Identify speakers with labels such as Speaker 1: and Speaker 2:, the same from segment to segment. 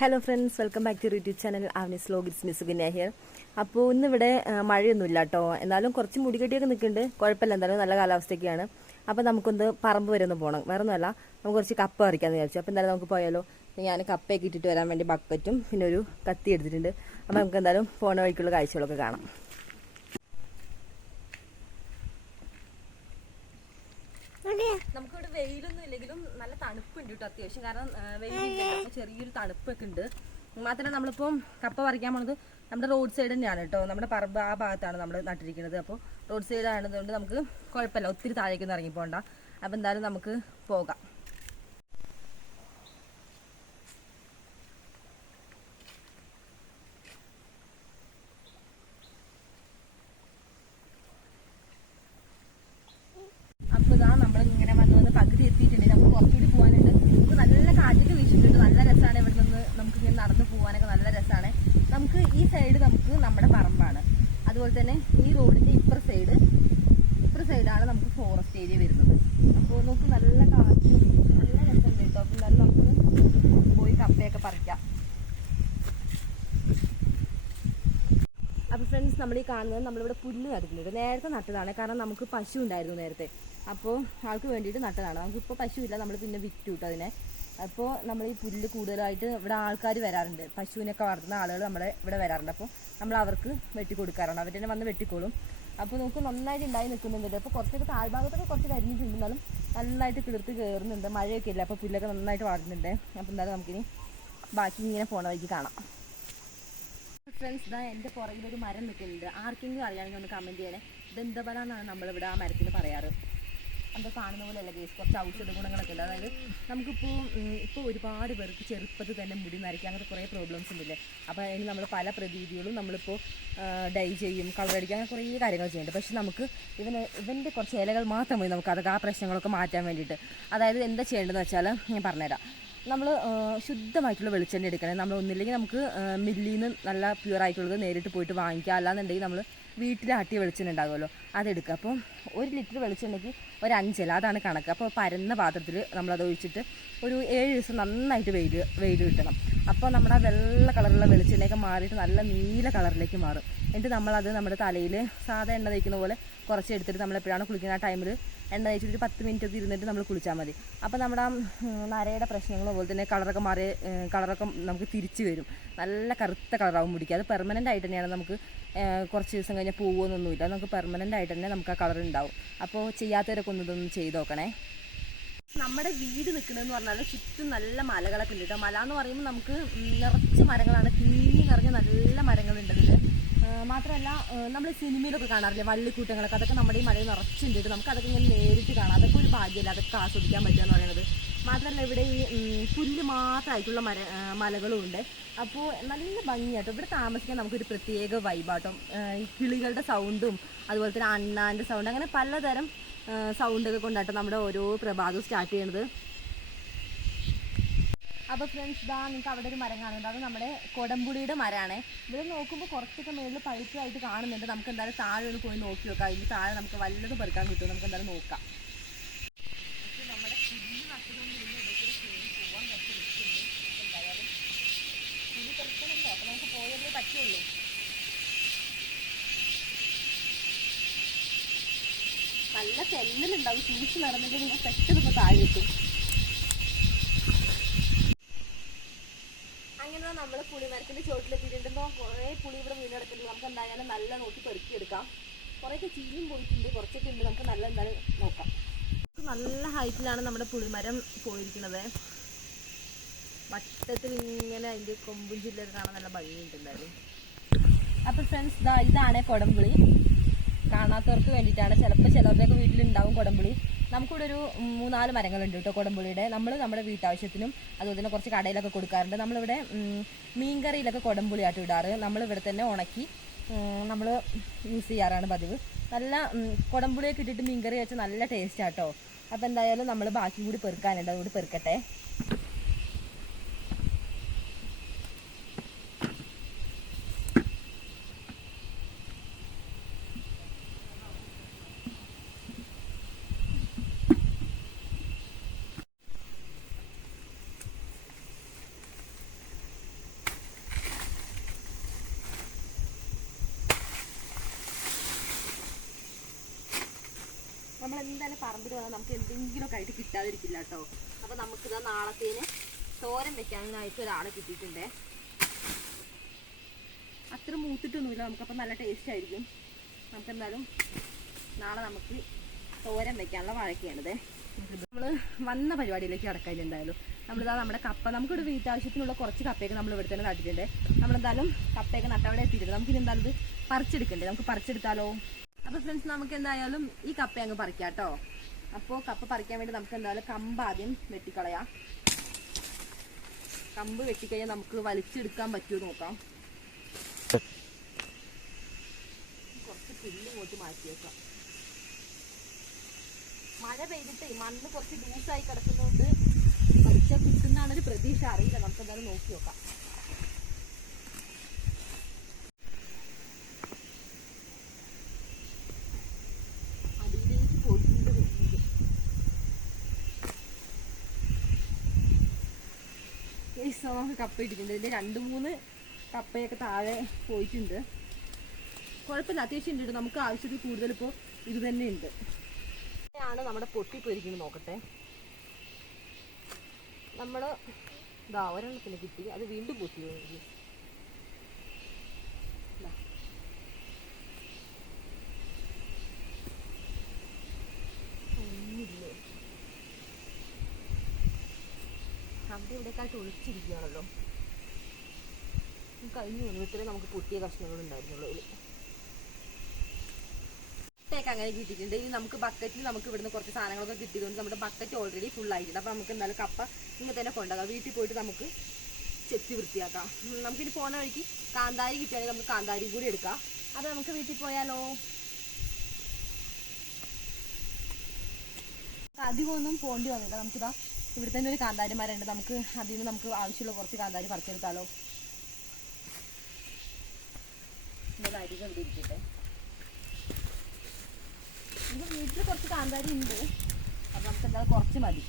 Speaker 1: Hello friends welcome back to YouTube channel ആവനിസ് ലോഗിറ്റ്സ് മിസ് ഗുന്യ ഹിയർ അപ്പോൾ ഇന്നിവിടെ മഴയൊന്നുമില്ല കേട്ടോ എന്നാലും കുറച്ച് മുടികെട്ടിയൊക്കെ നിൽക്കുന്നുണ്ട്. കുഴപ്പമില്ല എന്തായാലും നല്ല കാലാവസ്ഥയൊക്കെയാണ്. അപ്പോൾ നമുക്കൊന്ന് പറമ്പ് വരെ ഒന്ന് പോകണം വേറെ ഒന്നുമല്ല നമുക്ക് കുറച്ച് കപ്പ പറിക്കാമെന്ന് വിചാരിച്ചു. അപ്പോൾ എന്തായാലും നമുക്ക് പോയാലോ. ഞാൻ കപ്പയൊക്കെ ഇട്ടിട്ട് വരാൻ വേണ്ടി ബക്കറ്റും പിന്നെ ഒരു കത്തി എടുത്തിട്ടുണ്ട്. അപ്പോൾ നമുക്ക് എന്തായാലും പോണ വഴിക്കുള്ള കാഴ്ചകളൊക്കെ കാണാം. നമുക്കിവിടെ വെയിലൊന്നും ഇല്ലെങ്കിലും നല്ല തണുപ്പുണ്ട് കേട്ടോ അത്യാവശ്യം. കാരണം വെയിലില്ല. ചെറിയൊരു തണുപ്പൊക്കെ ഉണ്ട് മാത്രമല്ല നമ്മളിപ്പം കപ്പ പറിക്കാൻ പോണത് നമ്മുടെ റോഡ് സൈഡ് തന്നെയാണ് കേട്ടോ. നമ്മുടെ പറമ്പ് ആ ഭാഗത്താണ് നമ്മൾ നട്ടിരിക്കുന്നത്. അപ്പോൾ റോഡ് സൈഡ് ആയതുകൊണ്ട് നമുക്ക് കുഴപ്പമില്ല. ഒത്തിരി താഴേക്കൊന്നും ഇറങ്ങി പോകണ്ട അപ്പോൾ എന്തായാലും നമുക്ക് പോകാം അപ്പൊ ഇതാ നമ്മൾ ഇങ്ങനെ വന്ന് വന്ന് പകുതി എത്തിയിട്ടുണ്ട് നമുക്ക് കുറച്ചുകൂടി പോകാനുണ്ട് നമുക്ക് നല്ല കാറ്റൊക്കെ വീശിട്ടുണ്ട് നല്ല രസമാണ് ഇവിടെ നിന്ന് നമുക്ക് ഇങ്ങനെ നടന്ന് പോകാനൊക്കെ നല്ല രസമാണ് നമുക്ക് ഈ സൈഡ് നമുക്ക് നമ്മുടെ പറമ്പാണ് അതുപോലെ തന്നെ ഈ റോഡിന്റെ ഇപ്പുറ സൈഡ് ഇപ്പുറ സൈഡാണ് നമുക്ക് ഫോറസ്റ്റ് ഏരിയ വരുന്നത് അപ്പോൾ നമുക്ക് നല്ല കാറ്റും നല്ല രസമുണ്ട് കേട്ടോ അപ്പോൾ എന്തായാലും നമുക്ക് പോയി കപ്പയൊക്കെ പറിക്കാം അപ്പോൾ ഫ്രണ്ട്സ് നമ്മൾ ഈ കാണുന്നത് നമ്മളിവിടെ പുല്ല് നട്ടിട്ടുണ്ട്. നേരത്തെ നട്ടതാണ്. കാരണം നമുക്ക് പശു ഉണ്ടായിരുന്നു നേരത്തെ. അപ്പോൾ ആൾക്ക് വേണ്ടിയിട്ട് നട്ടതാണ്. നമുക്കിപ്പോൾ ഇല്ല നമ്മൾ പിന്നെ വിറ്റു കേട്ടോ അതിനെ. അപ്പോൾ നമ്മൾ ഈ പുല്ല് കൂടുതലായിട്ട് ഇവിടെ ആൾക്കാർ വരാറുണ്ട്. പശുവിനൊക്കെ വളർത്തുന്ന ആളുകൾ നമ്മളെ ഇവിടെ വരാറുണ്ട്. അപ്പോൾ നമ്മൾ അവർക്ക് വെട്ടി കൊടുക്കാറുണ്ട് അവർ തന്നെ വന്ന് വെട്ടിക്കോളും. അപ്പോൾ നമുക്ക് നന്നായിട്ട് ഉണ്ടായി നിൽക്കുന്നുണ്ട്. അപ്പോൾ കുറച്ചൊക്കെ താഴ്ഭാഗത്തൊക്കെ കുറച്ച് കരിഞ്ഞിട്ടുണ്ട്. എന്നാലും നന്നായിട്ട് കിളിർത്ത് കയറുന്നുണ്ട് മഴയൊക്കെ ഇല്ല? അപ്പോൾ പുല്ലൊക്കെ നന്നായിട്ട് വളർന്നിട്ടുണ്ട്. അപ്പോൾ എന്തായാലും നമുക്കിനി ബാക്കി ഇങ്ങനെ പോണ വഴിക്ക് കാണാം. ഫ്രണ്ട്സ് ഇതാ എന്റെ പുറകിൽ ഒരു മരം നിൽക്കുന്നുണ്ട്. ആർക്കെങ്കിലും അറിയാമെങ്കിൽ ഒന്ന് കമന്റ് ചെയ്യണേ. ദന്തബല എന്നാണ് നമ്മളിവിടെ ആ മരത്തിന് പറയാറ്. എന്താ കാണുന്ന പോലെയല്ല കേസ് കുറച്ച് ഔഷധ ഗുണങ്ങളൊക്കെ ഉണ്ട്. അതായത് നമുക്കിപ്പോൾ ഇപ്പോൾ ഒരുപാട് പേർക്ക് ചെറുപ്പത്തിൽ തന്നെ മുടി നരയ്ക്കാൻ അങ്ങനത്തെ കുറേ പ്രോബ്ലംസ് ഉണ്ടല്ലേ? അപ്പോൾ അതിന് നമ്മൾ പല പ്രതീതികളും നമ്മളിപ്പോൾ ഡൈ ചെയ്യും കളർ അടിക്കാൻ അങ്ങനെ കുറേ കാര്യങ്ങൾ ചെയ്യുന്നുണ്ട്. പക്ഷെ നമുക്ക് ഇവന് ഇവന്റെ കുറച്ച് ഇലകൾ മാത്രം മതി നമുക്ക്. അതൊക്കെ ആ പ്രശ്നങ്ങളൊക്കെ മാറ്റാൻ വേണ്ടിയിട്ട്. അതായത് എന്താ ചെയ്യേണ്ടതെന്ന് വെച്ചാൽ ഞാൻ പറഞ്ഞുതരാം. നമ്മൾ ശുദ്ധമായിട്ടുള്ള വെളിച്ചെണ്ണ എടുക്കണം. നമ്മൾ ഒന്നില്ലെങ്കിൽ നമുക്ക് മില്ലിൽ നിന്ന് നല്ല പ്യൂർ ആയിട്ടുള്ളത് നേരിട്ട് പോയിട്ട് വാങ്ങിക്കുക അല്ലാന്നുണ്ടെങ്കിൽ നമ്മൾ വീട്ടിൽ ആട്ടിയ വെളിച്ചെണ്ണ ഉണ്ടാകുമല്ലോ അതെടുക്കുക. അപ്പോൾ ഒരു ലിറ്റർ വെളിച്ചെണ്ണയ്ക്ക് ഒരു അഞ്ചില അതാണ് കണക്ക്. അപ്പോൾ പരന്ന പാത്രത്തിൽ നമ്മളത് ഒഴിച്ചിട്ട് ഒരു ഏഴ് ദിവസം നന്നായിട്ട് വെയിൽ വെയിൽ കിട്ടണം. അപ്പോൾ നമ്മുടെ വെള്ള കളറുള്ള വെളിച്ചെണ്ണയൊക്കെ മാറിയിട്ട് നല്ല നീല കളറിലേക്ക് മാറും. എന്നിട്ട് നമ്മളത് നമ്മുടെ തലയിൽ സാധാ എണ്ണ തേക്കുന്ന പോലെ കുറച്ച് എടുത്തിട്ട് നമ്മൾ എപ്പോഴാണ് കുളിക്കുന്ന ആ ടൈമിൽ എണ്ണ തേച്ചിട്ട് ഒരു പത്ത് മിനിറ്റ് ഒക്കെ ഇരുന്നിട്ട് നമ്മൾ കുളിച്ചാൽ മതി. അപ്പോൾ നമ്മുടെ ആ നരയുടെ പ്രശ്നങ്ങളും അതുപോലെ തന്നെ കളറൊക്കെ മാറി കളറൊക്കെ നമുക്ക് തിരിച്ചു വരും. നല്ല കറുത്ത കളറാവും മുടിക്കുക അത് പെർമനന്റ് ആയിട്ട് തന്നെയാണ് നമുക്ക് കുറച്ച് ദിവസം കഴിഞ്ഞാൽ പോകുമെന്നൊന്നുമില്ല നമുക്ക് പെർമനന്റ് ആയിട്ട് തന്നെ നമുക്ക് ആ കളർ ഉണ്ടാവും. അപ്പോൾ ചെയ്യാത്തവരൊക്കെ ഒന്ന് ഇതൊന്ന് ചെയ്ത് നോക്കണേ. നമ്മുടെ വീട് നിൽക്കുന്നതെന്ന് പറഞ്ഞാൽ ചുറ്റും നല്ല മലകളൊക്കെ ഉണ്ട് കേട്ടോ. മല എന്ന് പറയുമ്പോൾ നമുക്ക് നിറച്ച് മരങ്ങളാണ്. തിങ്ങി നിറഞ്ഞ നല്ല മരങ്ങളുണ്ട് മാത്രമല്ല നമ്മൾ സിനിമയിലൊക്കെ കാണാറില്ലേ? വള്ളിക്കൂട്ടങ്ങളൊക്കെ. അതൊക്കെ നമ്മുടെ ഈ മഴയിൽ നിറച്ചുണ്ട് നമുക്ക് അതൊക്കെ ഇങ്ങനെ നേരിട്ട് കാണാം. അതൊക്കെ ഒരു ഭാഗ്യമല്ല അതൊക്കെ ആസ്വദിക്കാൻ പറ്റുക എന്ന് പറയുന്നത്. മാത്രമല്ല ഇവിടെ ഈ പുല്ല് മാത്രമായിട്ടുള്ള മര മലകളും ഉണ്ട്. അപ്പോൾ നല്ല ഭംഗിയാട്ടോ. ഇവിടെ താമസിക്കാൻ നമുക്കൊരു പ്രത്യേക വൈബാട്ടോ ഈ കിളികളുടെ സൗണ്ടും അതുപോലെ തന്നെ അണ്ണാന്റെ സൗണ്ട് അങ്ങനെ പലതരം സൗണ്ടൊക്കെ കൊണ്ടാട്ടോ നമ്മുടെ ഓരോ പ്രഭാതവും സ്റ്റാർട്ട് ചെയ്യണത്. അപ്പോൾ ഫ്രണ്ട്സ് ഇതാ നിങ്ങൾക്ക് അവിടെ ഒരു മരം കാണുന്നുണ്ട്. അത് നമ്മുടെ കൊടംപുളിയുടെ മരമാണ് ഇവിടെ നോക്കുമ്പോൾ കുറച്ചൊക്കെ മേളിൽ പഴുത്തതായിട്ട് കാണുന്നുണ്ട്. നമുക്ക് എന്തായാലും താഴെ ഒന്ന് പോയി നോക്കി നോക്കാം. അതിന് താഴെ നമുക്ക് വല്ലത് പെറുക്കാൻ കിട്ടും നമുക്ക് എന്തായാലും നോക്കാം. നല്ല തെന്നലുണ്ടാവും സൂക്ഷിച്ച് നടന്നിട്ട് നിങ്ങൾ പെട്ടെന്ന് ഇപ്പോൾ താഴെ എത്തും. അങ്ങനെ നമ്മൾ പുളിമരത്തിന്റെ ചുവട്ടിലെത്തിയിട്ടുണ്ടോ കുറേ പുളി ഇവിടെ വീണ് കിടക്കുന്നുണ്ട് നമുക്ക് എന്തായാലും നല്ല നോക്കി പെറുക്കിയെടുക്കാം. കുറേയൊക്കെ ചീഞ്ഞും പോയിട്ടുണ്ട്. കുറച്ചൊക്കെ ഉണ്ട്. നമുക്ക് നല്ല എന്തായാലും നോക്കാം. നല്ല ഹൈറ്റിലാണ് നമ്മുടെ പുളിമരം പോയിരിക്കുന്നത്. വട്ടത്തിൽ ഇങ്ങനെ അതിന്റെ കൊമ്പും ചില്ലൊക്കെ കാണാൻ നല്ല ഭംഗിയുണ്ട് എന്തായാലും. അപ്പൊ ഫ്രണ്ട്സ് ഇതാ ഇതാണ് കൊടംപുളി. കാണാത്തവർക്ക് വേണ്ടിയിട്ടാണ്. ചിലപ്പോൾ ചിലരുടെയൊക്കെ വീട്ടിലുണ്ടാവും കുടംപുളി നമുക്കിവിടെ ഒരു മൂന്നാൽ മരങ്ങളുണ്ട് കേട്ടോ കുടംപുളിയുടെ നമ്മൾ നമ്മുടെ വീട്ടാവശ്യത്തിനും അതുപോലെ തന്നെ കുറച്ച് കടയിലൊക്കെ കൊടുക്കാറുണ്ട്. നമ്മളിവിടെ മീൻകറിയിലൊക്കെ കൊടംപുളിയായിട്ട് ഇടാറ്. നമ്മളിവിടെ തന്നെ ഉണക്കി നമ്മൾ യൂസ് ചെയ്യാറാണ് പതിവ്. നല്ല കുടംപുളിയൊക്കെ ഇട്ടിട്ട് മീൻകറി വെച്ചാൽ നല്ല ടേസ്റ്റ് ആട്ടോ അപ്പോൾ എന്തായാലും നമ്മൾ ബാക്കി കൂടി പെറുക്കാനുണ്ട്. അതുകൂടി പെറുക്കട്ടെ. എന്തായാലും പറമ്പിൽ വന്നാൽ നമുക്ക് എന്തെങ്കിലുമൊക്കെ ആയിട്ട് കിട്ടാതിരിക്കില്ല കേട്ടോ. അപ്പോൾ നമുക്കിത് നാളത്തേന് തോരൻ വെക്കാനായിട്ട് ഒരാളെ കിട്ടിയിട്ടുണ്ട്. അത്ര മൂത്തിട്ടൊന്നുമില്ല. നമുക്കപ്പോൾ നല്ല ടേസ്റ്റ് ആയിരിക്കും. നമുക്ക് എന്തായാലും നാളെ നമുക്ക് തോരൻ വെക്കാനുള്ള വാഴക്കയാണിത്. നമ്മൾ വന്ന പരിപാടിയിലേക്ക് കിടക്കാൻ എന്തായാലും. നമ്മളിതാ നമ്മുടെ കപ്പ നമുക്കൊരു വീട്ടാവശ്യത്തിനുള്ള കുറച്ച് കപ്പയൊക്കെ നമ്മൾ ഇവിടെ തന്നെ നട്ടിട്ടുണ്ട്. നമ്മളെന്തായാലും കപ്പയൊക്കെ നട്ടവിടെ എത്തിയിട്ടുണ്ട്. നമുക്കിനി എന്തായാലും ഇത് പറിച്ചെടുക്കണ്ടേ? നമുക്ക് പറിച്ചെടുത്താലോ? അപ്പോൾ ഫ്രണ്ട്സ് നമുക്ക് എന്തായാലും ഈ കപ്പ അങ്ങ് പറിക്കാം കേട്ടോ അപ്പോൾ കപ്പ പറിക്കാൻ വേണ്ടി നമുക്ക് എന്തായാലും കമ്പ് ആദ്യം വെട്ടിക്കളയാം. കമ്പ് വെട്ടിക്കഴിഞ്ഞാൽ നമുക്ക് വലിച്ചെടുക്കാൻ പറ്റുമോ നോക്കാം. കുറച്ച് പുല്ല് ഇങ്ങോട്ട് മാറ്റി വെക്കാം മഴ പെയ്തിട്ട് മണ്ണ് കുറച്ച് ലൂസായി കിടക്കുന്നതുകൊണ്ട് പഠിച്ചാൽ കിട്ടുന്നതാണ് ഒരു പ്രതീക്ഷ. അറിയില്ല നമുക്ക് എന്തായാലും നോക്കി നോക്കാം. Guys, നമുക്ക് കപ്പ ഇട്ടിട്ടുണ്ട്. ഇതിന്റെ രണ്ട് മൂന്ന് കപ്പയൊക്കെ താഴെ പോയിട്ടുണ്ട്. കുഴപ്പമില്ല. അത്യാവശ്യം ഉണ്ട് നമുക്ക് ആവശ്യത്തിൽ കൂടുതൽ ഇപ്പോൾ ഇത് തന്നെ ഉണ്ട്. ആണ് നമ്മുടെ പൊട്ടി പൊരിക്കുന്നത് നോക്കട്ടെ. നമ്മൾ ഇതാ ഒരെണ്ണത്തിന് കിട്ടി. അത് വീണ്ടും പൊട്ടി പോയി ദാ. ഒന്നുമില്ലേ അവിടെ ഇവിടേക്കായിട്ട് ഒളിച്ചിരിക്കുകയാണല്ലോ. കഴിഞ്ഞു ഇത്രയും നമുക്ക് പൊട്ടിയ കഷ്ണങ്ങൾ ഉണ്ടായിരുന്നുള്ളൂ ഇട്ടേക്ക് അങ്ങനെ കിട്ടിയിട്ടുണ്ട്. ഇനി നമുക്ക് ബക്കറ്റിൽ നമുക്ക് ഇവിടുന്ന് കുറച്ച് സാധനങ്ങളൊക്കെ കിട്ടിയതുകൊണ്ട് നമ്മുടെ ബക്കറ്റ് ഓൾറെഡി ഫുൾ ആയിട്ടുണ്ട്. അപ്പോൾ നമുക്ക് എന്തായാലും കപ്പ ഇങ്ങനെ തന്നെ കൊണ്ടുപോകാം. വീട്ടിൽ പോയിട്ട് നമുക്ക് ചെത്തി വൃത്തിയാക്കാം. നമുക്കിനി പോകുന്ന വഴിക്ക് കാന്താരി കിട്ടുകയാണെങ്കിൽ നമുക്ക് കാന്താരി കൂടി എടുക്കാം. അത് നമുക്ക് വീട്ടിൽ പോയാലോ? അധികമൊന്നും പോണ്ടി വന്നില്ല. നമുക്കിതാ ഇവിടെ തന്നെ ഒരു കാന്താരിമാരുണ്ട്. മരം നമുക്ക് അതിൽ നിന്ന് നമുക്ക് ആവശ്യമുള്ള കുറച്ച് കാന്താരി പറിച്ചെടുത്താലോ? ഇരിക്കട്ടെ. നമ്മുടെ വീട്ടിൽ കുറച്ച് കാന്താരി ഉണ്ട്. അപ്പം നമുക്ക് എന്തായാലും കുറച്ച് മതി.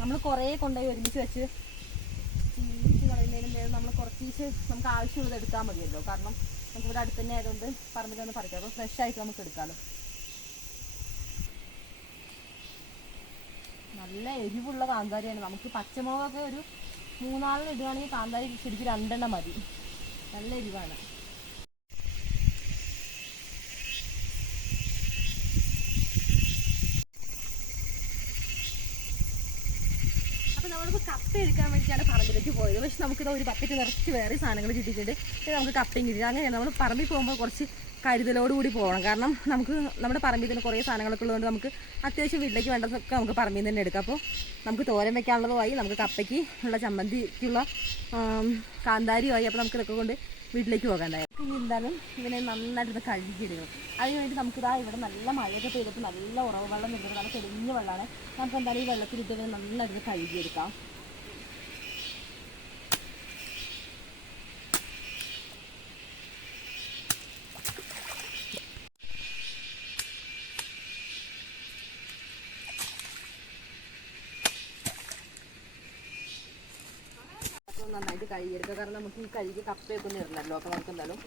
Speaker 1: നമ്മൾ കുറേ കൊണ്ടുപോയി ഒരുമിച്ച് വെച്ച് ചീച്ച് കളയുന്നതിന് നമ്മൾ കുറച്ച് നമുക്ക് ആവശ്യമുള്ളത് എടുക്കാൻ മതിയല്ലോ. കാരണം നമുക്ക് ഇവിടെ അടുത്ത് തന്നെ ആയതുകൊണ്ട് പറമ്പിൽ നിന്ന് പറിക്കാം. അപ്പോൾ ഫ്രഷ് ആയിട്ട് നമുക്ക് എടുക്കാമല്ലോ നല്ല എരിവുള്ള കാന്താരിയാണ്. നമുക്ക് പച്ചമുളകൊക്കെ ഒരു മൂന്നാളിന് ഇടുകയാണെങ്കിൽ കാന്താരി ശരിക്കും രണ്ടെണ്ണം മതി. നല്ല എരിവാണ്. അപ്പൊ നമ്മളിപ്പോ കപ്പ എടുക്കാൻ വേണ്ടിയിട്ടാണ് പറമ്പിലേക്ക് പോയത്. പക്ഷെ നമുക്കിത് ഒരു ബക്കറ്റ് നിറച്ച് വേറെ സാധനങ്ങൾ കിട്ടിയിട്ടുണ്ട്. നമുക്ക് കപ്പയും കിട്ടി. അങ്ങനെയാണ്. നമ്മൾ പറമ്പിൽ പോകുമ്പോൾ കുറച്ച് കരുതലോട് കൂടി പോകണം. കാരണം നമുക്ക് നമ്മുടെ പറമ്പിൽ തന്നെ കുറേ സാധനങ്ങളൊക്കെ ഉള്ളതുകൊണ്ട് നമുക്ക് അത്യാവശ്യം വീട്ടിലേക്ക് വേണ്ടതൊക്കെ നമുക്ക് പറമ്പിൽ തന്നെ എടുക്കാം. അപ്പോൾ നമുക്ക് തോരൻ വെക്കാനുള്ളതുമായി നമുക്ക് കപ്പയ്ക്ക് ഉള്ള ചമ്മന്തിക്കുള്ള കാന്താരിയുമായി അപ്പോൾ നമുക്ക് ഇതൊക്കെ കൊണ്ട് വീട്ടിലേക്ക് പോകാനായി ഇനി എന്തായാലും ഇവനെ നന്നായിട്ട് കഴുകിയിടുക അതിന് വേണ്ടി നമുക്കിതാ ഇവിടെ നല്ല മഴയൊക്കെ പെയ്തിട്ട് നല്ല ഉറവ് വെള്ളം നിൽക്കുന്നത്. നല്ല തെളിഞ്ഞ വെള്ളമാണ്. നമുക്ക് എന്തായാലും ഈ വെള്ളത്തിൽ ഇട്ട് നന്നായിട്ട് കഴുകിയെടുക്കാം അപ്പോൾ നന്നായിട്ട് കഴുകിയെടുക്കുക. കാരണം നമുക്ക് ഈ കഴുകി കപ്പയൊക്കെ ഒന്നും ഇടണമല്ലോ അപ്പോൾ നമുക്ക് എന്തായാലും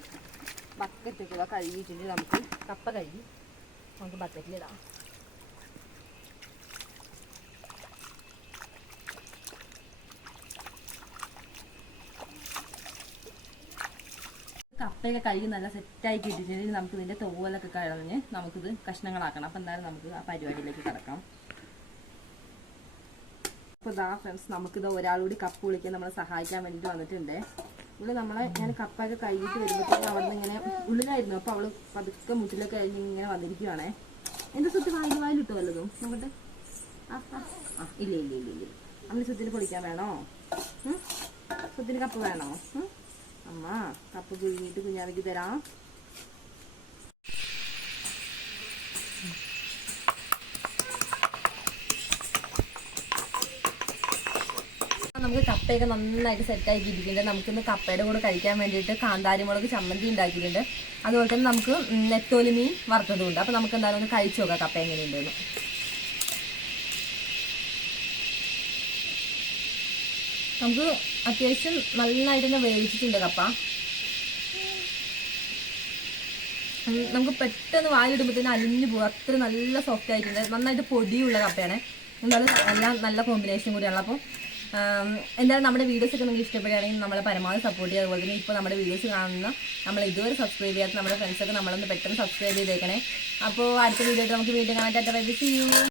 Speaker 1: ബക്കറ്റ് കഴുകിയിട്ടുണ്ട്. നമുക്ക് കപ്പ കഴുകി നമുക്ക് ബക്കറ്റിലിടാം കപ്പയൊക്കെ കഴുകി നല്ല സെറ്റായി കിട്ടിയിട്ടുണ്ടെങ്കിൽ നമുക്ക് ഇതിന്റെ തോലൊക്കെ കളഞ്ഞ് നമുക്കിത് കഷ്ണങ്ങളാക്കണം. അപ്പം എന്തായാലും നമുക്ക് ആ പരിപാടിയിലേക്ക് കിടക്കാം. അപ്പോൾ ഇതാ ഫ്രണ്ട്സ് നമുക്കിത് ഒരാളുകൂടി കപ്പ് വിളിക്കാൻ നമ്മളെ സഹായിക്കാൻ വേണ്ടിയിട്ട് വന്നിട്ടുണ്ട്. ഇവിടെ നമ്മളെ ഞാൻ കപ്പൊക്കെ കഴുകിയിട്ട് വരുമ്പോഴത്തേക്കും അവിടെ നിന്ന് ഇങ്ങനെ ഉള്ളിലായിരുന്നു. അപ്പോൾ അവൾ പതുക്കെ മുട്ടിലൊക്കെ കഴിഞ്ഞ് ഇങ്ങനെ വന്നിരിക്കുവാണേ. എന്റെ സ്വത്ത് വായിൽ വായിൽ ഇട്ടു വല്ലതും? നോക്കട്ടെ ആ ആ ഇല്ല ഇല്ല ഇല്ല ഇല്ല. അമ്മ സ്വത്തിന് പൊളിക്കാൻ വേണോ? സ്വത്തിന് കപ്പ് വേണോ? അമ്മ കപ്പ് കുഴിഞ്ഞിട്ട് കുഞ്ഞാവിക്ക് തരാം. നമുക്ക് കപ്പയൊക്കെ നന്നായിട്ട് സെറ്റാക്കി ഇരിക്കുന്നുണ്ട് നമുക്കിന്ന് കപ്പയുടെ കൂടെ കഴിക്കാൻ വേണ്ടിയിട്ട് കാന്താരി മുളക് ചമ്മന്തി ഉണ്ടാക്കിയിട്ടുണ്ട്. അതുപോലെ തന്നെ നമുക്ക് നെത്തോലി മീൻ വറുത്തതും ഉണ്ട്. അപ്പോൾ നമുക്ക് എന്തായാലും ഒന്ന് കഴിച്ചു നോക്കാം കപ്പ എങ്ങനെയുണ്ടെന്ന്. നമുക്ക് അത്യാവശ്യം നന്നായിട്ട് തന്നെ വേവിച്ചിട്ടുണ്ട് കപ്പ. നമുക്ക് പെട്ടെന്ന് വായിലിടുമ്പോഴത്തേന് അലിഞ്ഞു പോകും. അത്ര നല്ല സോഫ്റ്റ് ആയിട്ടുണ്ട്. നന്നായിട്ട് പൊടിയുള്ള കപ്പയാണ്. എന്തായാലും എല്ലാം നല്ല കോമ്പിനേഷൻ കൂടിയാണ് അപ്പോൾ എന്തായാലും നമ്മുടെ വീഡിയോസ് ഒക്കെ നിങ്ങൾക്ക് ഇഷ്ടപ്പെടുകയാണെങ്കിൽ നമ്മളെ പരമാവധി സപ്പോർട്ട് ചെയ്യുക. അതുപോലെ തന്നെ ഇപ്പോൾ നമ്മുടെ വീഡിയോസ് കാണുന്ന നമ്മൾ ഇതുവരെ സബ്സ്ക്രൈബ് ചെയ്യാത്ത നമ്മുടെ ഫ്രണ്ട്സൊക്കെ നമ്മളൊന്ന് പെട്ടെന്ന് സബ്സ്ക്രൈബ് ചെയ്തേക്കണേ. അപ്പോൾ അടുത്ത വീഡിയോ നമുക്ക് വീണ്ടും കാണാൻ ടാറ്റ ബൈ